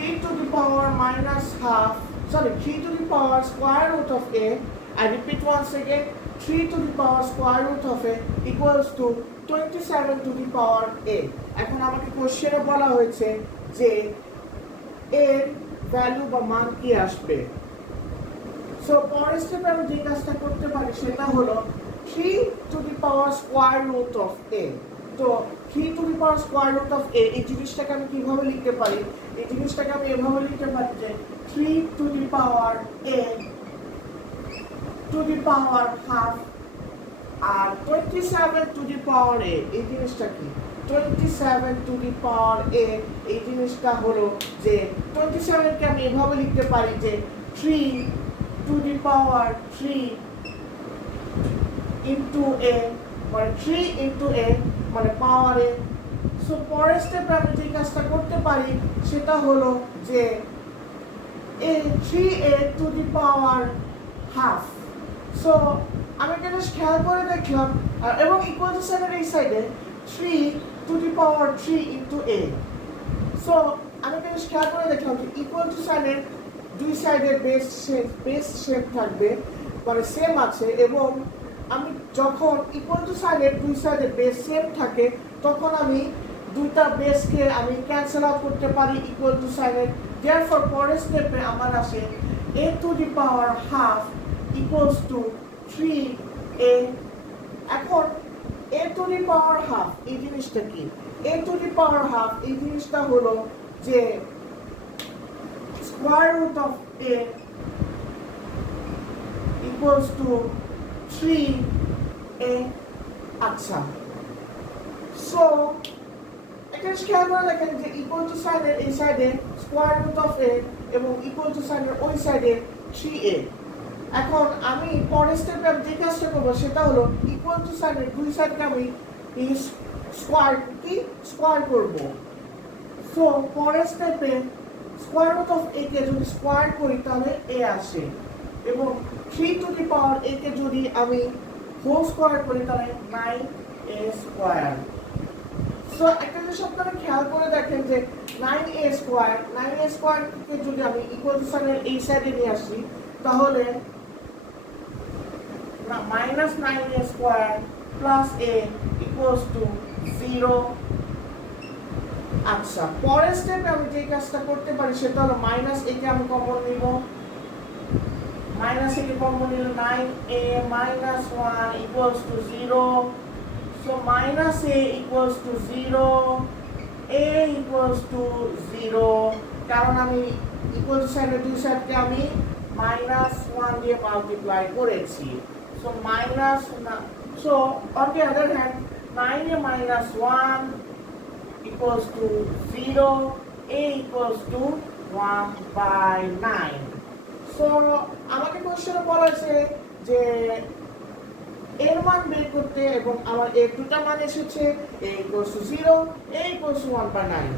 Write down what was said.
3 to the power minus half, 3 to the power square root of a, I repeat once again, 3 to the power square root of a equals to 27 to the power a. এখন আমাকে কোশ্চেনে বলা হয়েছে যে এর value বা মান কি আসবে। সো পরের স্টেপে আমি যে কাজটা করতে পারি সেটা হলো 3 to the power square root of a। তো 3 to the power square root of a, এই জিনিসটাকে আমি কিভাবে লিখতে পারি? এই জিনিসটাকে আমি এভাবে লিখতে পারি যে 3 to the power a to the power half R 27 to the power a, এই জিনিসটা কি? 27 to the power a, এই জিনিসটা হলো যে 27 কে আমি এভাবে লিখতে পারি যে 3 to the power 3 into a, মানে 3 into a মানে পাওয়ার a। সো পরের স্টেপে আমি যে কাজটা করতে পারি সেটা হলো যে a 3a to the power half। So আমি এটা জাস্ট খেয়াল করে দেখলাম এবং ইকুয়াল টু সাইনের এই সাইডে 3 to the power 3 into a। So আমি এটা জাস্ট খেয়াল করে দেখলাম যে ইকুয়াল টু সাইনের দুই সাইডের বেস শেপ থাকবে, মানে সেম আছে, এবং আমি যখন ইকুয়াল টু সাইনের দুই সাইডের বেস সেম থাকে তখন আমি দুইটা বেসকে আমি ক্যান্সেল আউট করতে পারি ইকুয়াল টু সাইনের। দেয়ারফর পরের স্টেপে আমার আসে a to the power half equals to 3a। এখন a to the power half এই জিনিসটা কি? a to the power half এই জিনিসটা হলো যে square root of a equals to 3a। আচ্ছা, সো এটা খেয়াল করে দেখেন যে ইকুয়াল টু সাইনের এই সাইডে স্কোয়ার রুট অফ a এবং ইকুয়াল টু সাইনের ওই সাইডে 3a। এখন আমি পরের স্টেপে যে কাজটা করবো সেটা হলো ইকুয়াল টু সাইনের দুই সাইডকে আমি স্কোয়ার করবো। সো পরের স্টেপে স্কোয়ার রুট অফ a কে যদি স্কোয়ার করি তাহলে a আসে, এবং 3 to the power a কে যদি আমি হোল স্কোয়ার করি তাহলে 9a স্কোয়ার। সো একটা জিনিস আপনারা খেয়াল করে দেখেন যে 9a স্কোয়ারকে যদি আমি ইকুয়াল টু সাইনের এই সাইডে নিয়ে আসি তাহলে minus 9a square plus a equals to 0। আচ্ছা, পরের স্টেপে আমি যে কাজটা করতে পারি সেটা হলো মাইনাস a কে আমি কমন নিব, মাইনাস a কে কমন নিলে 9a minus 1 equals to 0। So minus a equals to 0, a equals to 0, কারণ আমি ইকুয়াল টু সাইনের দুই সাইডকে আমি -1 দিয়ে মাল্টিপ্লাই করেছি। So minus, so on the other hand 9a minus 1 equals to 0, a equals to 1/9। So আমাকে কোশ্চেনে বলা হয়েছে যে এর মান বের করতে, এবং আমার এর দুটা মান এসেছে a equals to 0, a equals to 1/9।